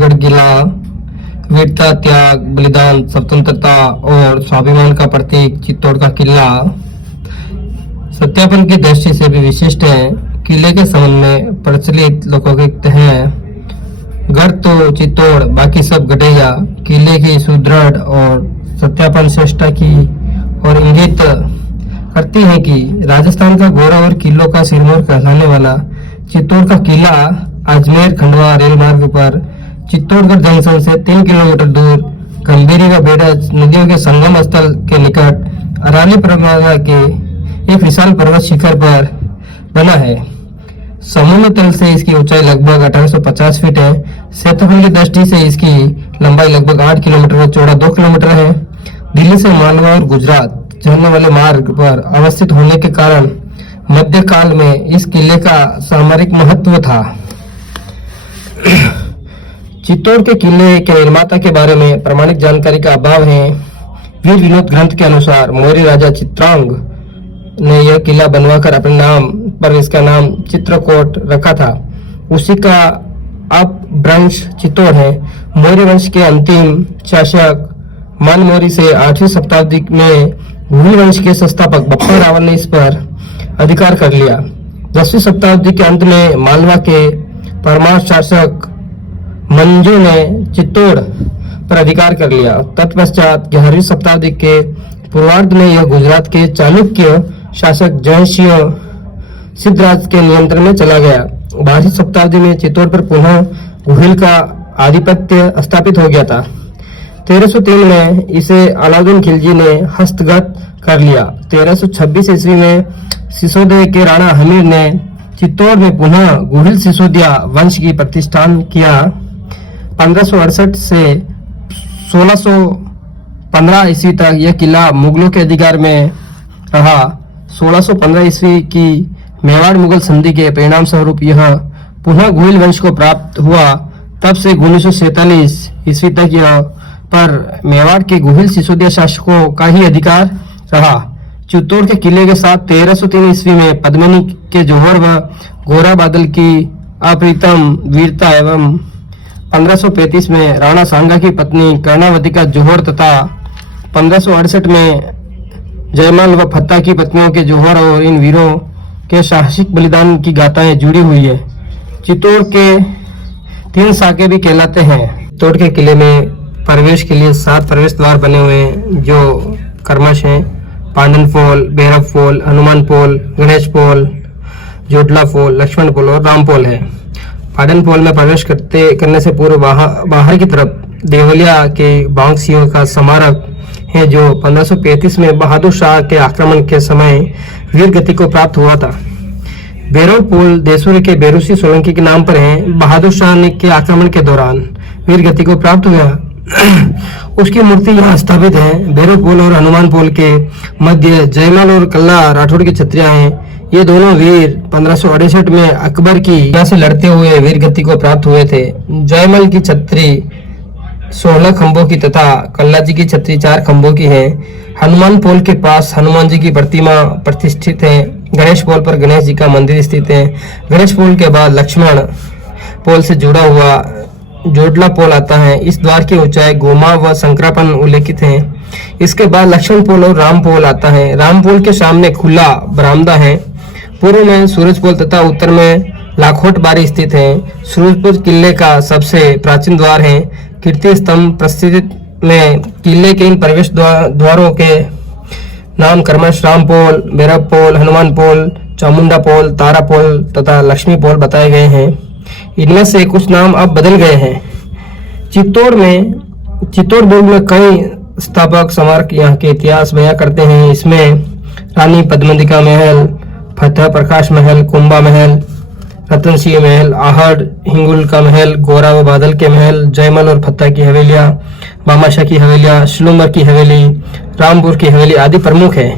चित्तौड़गढ़ किला वीरता, त्याग, बलिदान, स्वतंत्रता और स्वाभिमान का प्रतीक चित्तौड़ का किला सत्यापन की दृष्टि से भी विशिष्ट है। किले के संबंध में प्रचलित लोकगीत है, गढ़ तो चित्तौड़ बाकी सब गढ़ेगा। किले की सुदृढ़ और सत्यापन श्रेष्ठता की और इंगित करती है कि राजस्थान का गौरव और किलों का सिरमौर कहलाने वाला चित्तौड़ का किला अजमेर खंडवा रेल मार्ग पर चित्तौड़गढ़ जंक्शन से 3 किलोमीटर दूर गंभीरी व बेड़ज नदियों के संगम स्थल के निकट अराली पर्वतमाला के एक विशाल पर्वत शिखर पर बना है। समुद्र तल से इसकी ऊंचाई लगभग 1850 फीट है। क्षेत्रफल की दृष्टि से इसकी लंबाई लगभग 8 किलोमीटर व चौड़ा 2 किलोमीटर है। दिल्ली से मालवा और गुजरात जाने वाले मार्ग पर अवस्थित होने के कारण मध्यकाल में इस किले का सामरिक महत्व था। चित्तौड़ के किले के निर्माता के बारे में प्रामाणिक जानकारी का अभाव है। वीर विनोद ग्रंथ के अनुसार मौर्य राजा चित्रांग ने यह किला बनवाकर अपने नाम पर इसका नाम चित्रकोट रखा था। उसी का अपभ्रंश चित्तौड़ है। मौर्य वंश के अंतिम शासक मनमौरी से 8वीं शताब्दी में घुरिद वंश के संस्थापक बप्पा रावल ने इस पर अधिकार कर लिया। 10वीं शताब्दी के अंत में मालवा के परमार शासक मंजू ने चित्तौड़ पर अधिकार कर लिया। तत्पश्चात 11वीं शताब्दी के पूर्वार्ध में यह गुजरात के चालुक्य शासक जयसिंह सिद्धराज के नियंत्रण में चला गया। 12वीं शताब्दी में चित्तौड़ पर पुनः घुरिद का आधिपत्य स्थापित हो गया था। 1303 में इसे अलाउद्दीन खिलजी ने हस्तगत कर लिया। 1326 ईस्वी में सिसोदिया के राणा हमीर ने चित्तौड़ में पुनः घुरिद सिसोदिया वंश की प्रतिष्ठान किया। 1568 से 1615 ईस्वी तक यह किला मुगलों के अधिकार में रहा। 1615 ईस्वी की मेवाड़ मुगल संधि के परिणाम स्वरूप यह पुनः घुरिद वंश को प्राप्त हुआ। तब से 1947 ईस्वी तक यह पर मेवाड़ के घुरिद सिसोदिया शासकों का ही अधिकार रहा। चित्तौड़ के किले के साथ 1303 ईस्वी में पद्मिनी के जौहर व गोरा बादल की अप्रीतम वीरता एवं 1535 में राणा सांगा की पत्नी कर्णावती का जौहर तथा 1568 में जयमाल व फत्ता की पत्नियों के जौहर और इन वीरों के साहसिक बलिदान की गाथाएं जुड़ी हुई है। चित्तौड़ के 3 साके भी कहलाते हैं। चित्तौड़ के किले में प्रवेश के लिए 7 प्रवेश द्वार बने हुए हैं, जो क्रमश हैं पांडन पोल, भैरव पोल, हनुमान पोल, गणेश पोल, जोटला पोल, लक्ष्मण पोल और राम पोल है। पांडन पोल में प्रवेश करने से पूर्व बाहर की तरफ देवलिया के बांग सिंह का स्मारक है, जो 1535 में बहादुर शाह के आक्रमण के समय वीर गति को प्राप्त हुआ था। भैरव पोल देसूर के बेरूसी सोलंकी के नाम पर है। बहादुर शाह के आक्रमण के दौरान वीर गति को प्राप्त हुआ। उसकी मूर्ति यहाँ स्थापित है। भैरव पोल और हनुमान पोल के मध्य जयमाल और कल्ला राठौड़ की छत्रियां हैं। ये दोनों वीर 1568 में अकबर की यहाँ से लड़ते हुए वीर गति को प्राप्त हुए थे। जयमाल की छत्री 16 खंभों की तथा कल्ला जी की छत्री 4 खंभों की है। हनुमान पोल के पास हनुमान जी की प्रतिमा प्रतिष्ठित है। गणेश पोल पर गणेश जी का मंदिर स्थित है। गणेश पोल के बाद लक्ष्मण पोल से जुड़ा हुआ जोटला पोल आता है। इस द्वार की ऊंचाई, गोमा व संकरापन उल्लेखित है। इसके बाद लक्ष्मण पोल और राम पोल आता है। राम पोल के सामने खुला बरामदा है। पूर्व में सूरज पोल तथा उत्तर में लाखोट बारी स्थित है। सूरजपुर किले का सबसे प्राचीन द्वार है। कीर्ति स्तंभ प्रस्थित में किले के इन प्रवेश द्वारों के नाम क्रमश राम पोल, भैरव पोल, हनुमान पोल, चामुंडा पोल, तारा पोल तथा लक्ष्मी पोल बताए गए हैं। इनमें से कुछ नाम अब बदल गए हैं। चित्तौड़ दुर्ग में कई स्थापक स्मारक यहाँ के इतिहास बयां करते हैं। इसमें रानी पद्मदिका महल, फतेह प्रकाश महल, कुंभा महल, रतन सिंह महल, आहड़ हिंगुल का महल, गोरा व बादल के महल, जयमल और फत्ता की हवेलियां, बामाशाह की हवेलियां, शिलुमर की हवेली, रामपुर की हवेली आदि प्रमुख है।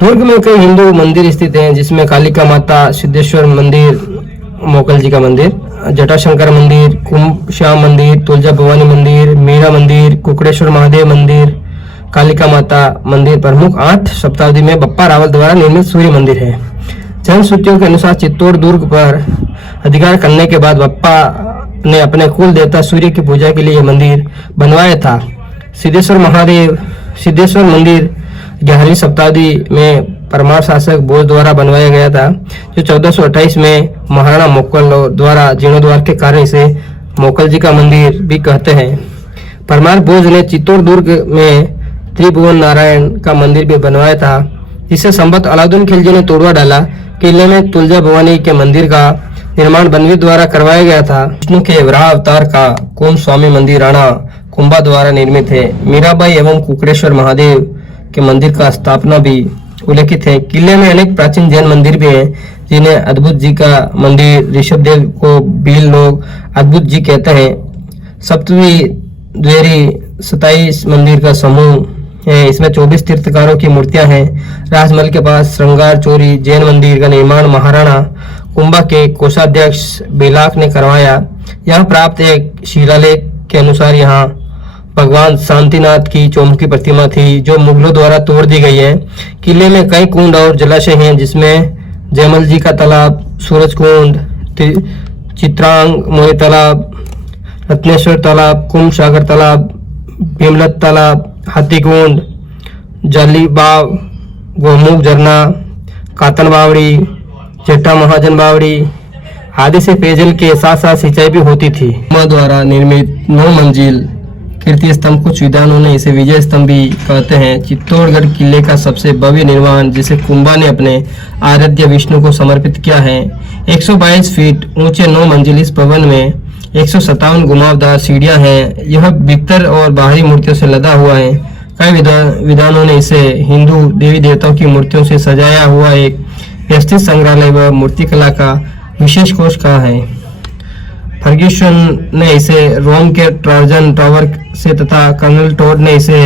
दुर्ग में कई हिंदू मंदिर स्थित हैं, जिसमें कालिका माता, सिद्धेश्वर मंदिर, मोकल जी का मंदिर, जटाशंकर मंदिर, कुंभ श्याम मंदिर, तुलजा भवानी मंदिर, मीरा मंदिर, कुकड़ेश्वर महादेव मंदिर, कालिका माता मंदिर प्रमुख। 8 शताब्दी में बप्पा रावल द्वारा निर्मित सूर्य मंदिर है। जनश्रुतियों के अनुसार चित्तौड़ दुर्ग पर अधिकार करने के बाद बप्पा ने अपने कुल देवता सूर्य की पूजा के लिए यह मंदिर बनवाया था। सिद्धेश्वर मंदिर 11वीं शताब्दी में परमार शासक भोज द्वारा बनवाया गया था, जो 1428 में महाराणा मोक्कल द्वारा जीर्णोद्धार के कारण इसे मोक्कल जी का मंदिर भी कहते हैं। परमार भोज ने चित्तौड़ दुर्ग में त्रिभुवन नारायण का मंदिर भी बनवाया था, जिसे संबत अलाउद्दीन खिलजी ने तोड़वा डाला। किले में तुलजा भवानी के मंदिर का निर्माण बनवीर द्वारा करवाया गया था। विष्णु के वराह अवतार का कुंभ स्वामी मंदिर राणा कुंभा द्वारा निर्मित है। मीराबाई एवं कुकड़ेश्वर महादेव के मंदिर का स्थापना भी उल्लेखित है। किले में अनेक प्राचीन जैन मंदिर भी हैं, जिन्हें अद्भुत जी का मंदिर, ऋषभ देव को भील लोग अद्भुत जी कहते हैं। सप्तवी द्वेरी 27 मंदिर का समूह है। इसमें 24 तीर्थकारों की मूर्तियां हैं। राजमहल के पास श्रृंगार चोरी जैन मंदिर का निर्माण महाराणा कुंभा के कोषाध्यक्ष बेलाख ने करवाया। यहाँ प्राप्त एक शिलालेख के अनुसार यहाँ भगवान शांतिनाथ की चौमुखी प्रतिमा थी, जो मुगलों द्वारा तोड़ दी गई है। किले में कई कुंड और जलाशय हैं, जिसमें जयमल जी का तालाब, सूरज कुंड, चित्रांग मोरी तालाब, रत्नेश्वर तालाब, कुंभ सागर तालाब, भीमलत तालाब, हाथी कुंड, जालीबाव, गोमुख झरना, कातन बावड़ी, जेठा महाजन बावड़ी आदि से पेयजल के साथ साथ सिंचाई भी होती थी। द्वारा निर्मित 9 मंजिल कीर्ति स्तंभ, कुछ विद्वानों ने इसे विजय स्तंभ भी कहते हैं। चित्तौड़गढ़ किले का सबसे भव्य निर्माण, जिसे कुंभा ने अपने आराध्य विष्णु को समर्पित किया है। 122 फीट ऊंचे 9 मंजिल इस भवन में 157 घुमावदार सीढ़ियां हैं। यह भीतर और बाहरी मूर्तियों से लदा हुआ है। कई विद्वानों ने इसे हिंदू देवी देवताओं की मूर्तियों से सजाया हुआ एक व्यवस्थित संग्रहालय व मूर्तिकला का विशेष कोष कहा है। फर्ग्यूसन ने इसे रोम के ट्राजन टावर से तथा कर्नल टोड ने इसे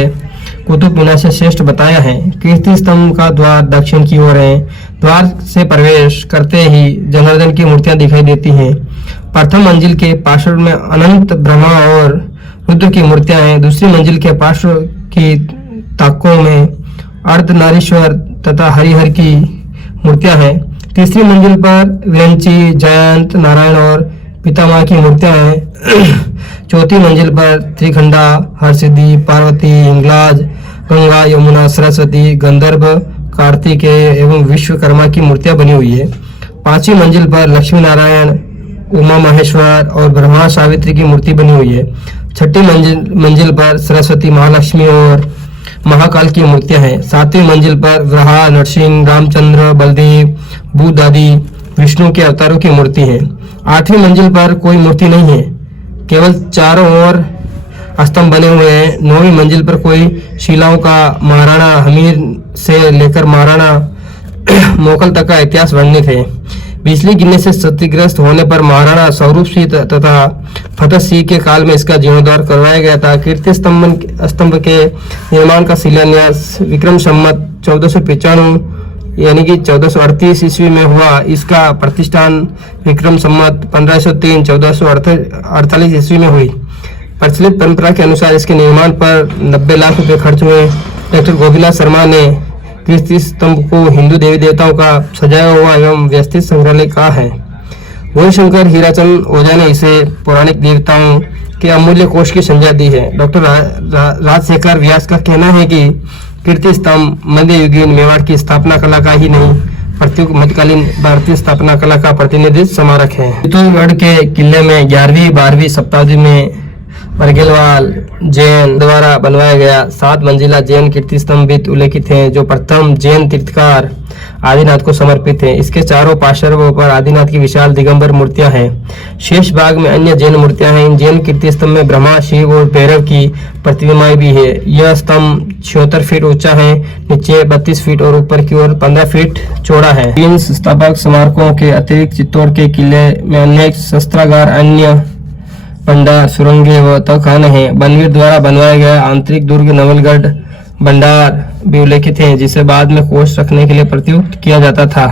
कुतुब मीनार से श्रेष्ठ बताया है। कीर्ति स्तंभ का द्वार दक्षिण की ओर है। द्वार से प्रवेश करते ही जनार्दन की मूर्तियां दिखाई देती हैं। प्रथम मंजिल के पार्श्व में अनंत ब्रह्मा और रुद्र की मूर्तियां हैं। दूसरी मंजिल के पार्श्व की ताकों में अर्धनारीश्वर तथा हरिहर की मूर्तियां हैं। तीसरी मंजिल पर विरंची, जयंत, नारायण और पितामह की मूर्तियां हैं। चौथी मंजिल पर त्रिखंडा, हरसिद्धि, पार्वती, हिंगलाज, गंगा, यमुना, सरस्वती, गंधर्व, कार्तिकेय एवं विश्वकर्मा की मूर्तियां बनी हुई है। पांचवी मंजिल पर लक्ष्मी नारायण, उमा महेश्वर और ब्रह्मा सावित्री की मूर्ति बनी हुई है। छठी मंजिल पर सरस्वती, महालक्ष्मी और महाकाल की मूर्तियां हैं। सातवीं मंजिल पर वराह, नरसिंह, रामचंद्र, बलदेव, बुद्ध आदि विष्णु के अवतारों की मूर्ति है। आठवीं मंजिल पर कोई मूर्ति नहीं है, केवल चारों ओर स्तंभ बने हुए हैं। नौवीं मंजिल पर कोई शिलाओं का महाराणा हमीर से लेकर महाराणा मोकल तक का इतिहास वर्णित है। बिजली गिरने से क्षतिग्रस्त होने पर महाराणा स्वरूप सिंह तथा फतेह सिंह के काल में इसका जीर्णोद्धार करवाया गया था। कीर्ति स्तंभ के निर्माण का शिलान्यास विक्रम संवत 1495 यानी कि 1438 ईस्वी में हुआ। इसका प्रतिष्ठान विक्रम संवत 1503 1448 ईस्वी में हुई। प्रचलित परंपरा के अनुसार इसके निर्माण पर 90 लाख रुपए खर्च हुए। डॉक्टर गोपीनाथ शर्मा ने कीर्ति स्तंभ को हिंदू देवी देवताओं का सजाया हुआ एवं व्यवस्थित संग्रहालय कहा है। गौरीशंकर हीराचंद ओझा ने इसे पौराणिक देवताओं के अमूल्य कोष की संज्ञा दी है। डॉक्टर राजशेखर व्यास का कहना है कि कीर्ति स्तंभ मध्ययुगीन मेवाड़ की स्थापना कला का ही नहीं, प्रत्युग मध्यकालीन भारतीय स्थापना कला का प्रतिनिधित्व स्मारक है। चित्तौड़गढ़ के किले में 11वीं-12वीं शताब्दी में बरगेलवाल जैन द्वारा बनवाया गया 7 मंजिला जैन कीर्ति स्तंभ भी उल्लेखित है, जो प्रथम जैन तीर्थकार आदिनाथ को समर्पित है। इसके चारों पार्श्वों पर आदिनाथ की विशाल दिगंबर मूर्तियां हैं। शेष भाग में अन्य जैन मूर्तियां हैं। इन जैन कीर्ति स्तंभ में ब्रह्मा, शिव और भैरव की प्रतिमाएं भी है। यह स्तंभ 76 फीट ऊंचा है, नीचे 32 फीट और ऊपर की ओर 15 फीट चौड़ा है। इन संस्थापक स्मारकों के अतिरिक्त चित्तौड़ के किले में अनेक शस्त्रागार, अन्य भंडार, सुरंगें व तहखाने हैं। बनवीर द्वारा बनवाया गया आंतरिक दुर्ग नवलगढ़ भंडार भी उल्लेखित है, जिसे बाद में कोष रखने के लिए प्रयुक्त किया जाता था।